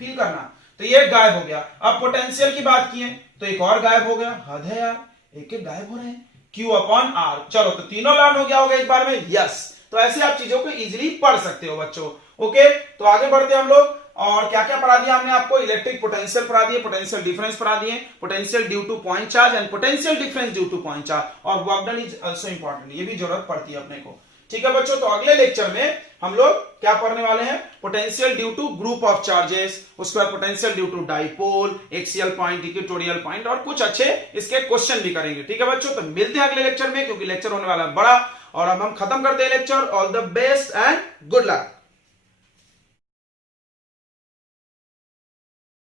फील करना। तो ये गायब हो गया। अब पोटेंशियल की बात की है तो एक और गायब हो गया, हद है यार, एक एक गायब हो रहे हैं, Q अपॉन R। चलो तो तीनों लर्न हो गया होगा एक बार में, यस। तो ऐसे आप चीजों को इजीली पढ़ सकते हो बच्चों। ओके, तो आगे बढ़ते हैं हम लोग। और क्या क्या पढ़ा दिया हमने आपको, इलेक्ट्रिक पोटेंशियल पढ़ा दिए, पोटेंशियल डिफरेंस पढ़ा दिए, potential due to point charge and potential difference due to point charge, और work done is also important, ये भी जरूरत पड़ती है अपने को। ठीक है बच्चों, तो अगले लेक्चर में हम लोग क्या पढ़ने वाले हैं, potential due to group of charges, उसके बाद potential due to dipole, axial point, equatorial point, और कुछ अच्छे इसके क्वेश्चन भी करेंगे। ठीक है बच्चों, तो मिलते हैं अगले लेक्चर में, क्योंकि लेक्चर होने वाला है बड़ा। और अब हम खत्म करते हैं lecture. All the best and good luck.